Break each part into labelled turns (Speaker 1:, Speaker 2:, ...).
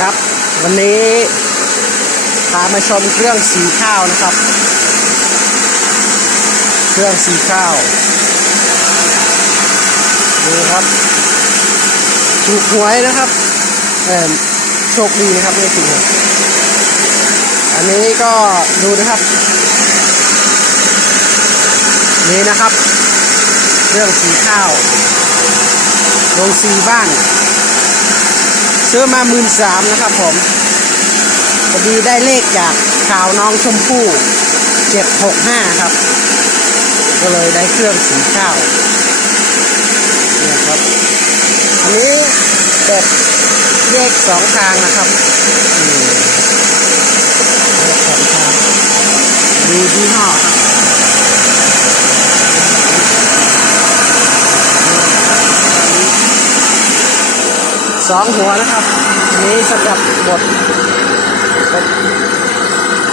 Speaker 1: ครับ วันนี้พามาชมเครื่องสีข้าวนะครับ เครื่องสีข้าวดูครับถูกหวยนะครับเออโชคดีนะครับไม่ถูกอันนี้ก็ดูนะครับ นี่นะครับ เครื่องสีข้าวลงสีบ้าน ซื้อมาหมื่นสามนะครับผมพอดีได้เลขจากข่าวน้องชมพู่เจ็ดหกห้าครับ ก็เลยได้เครื่องสีข้าวเนี่ยครับ อันนี้แบบแยกสองทางนะครับอืมแยกสองทางดูยี่ห้อครับ สองหัวนะครับ อันนี้สำหรับบทบท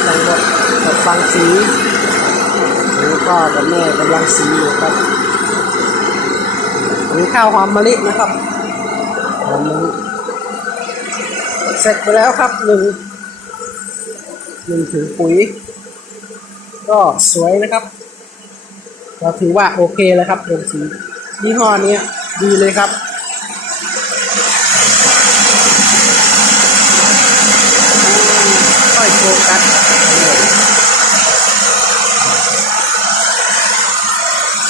Speaker 1: แต่งบทบทฟังสีหรือพ่อกับแม่กำลังสีอยู่ครับอันนี้ข้าวหอมมะลินะครับหอมมะลิเสร็จไปแล้วครับหนึ่งหนึ่งถุงปุ๋ย ก็สวยนะครับ เราถือว่าโอเคแล้วครับโรงสียี่ห้อนี้ดีเลยครับ ค่อยโฟกัส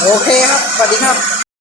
Speaker 1: โอเคครับ สวัสดีครับ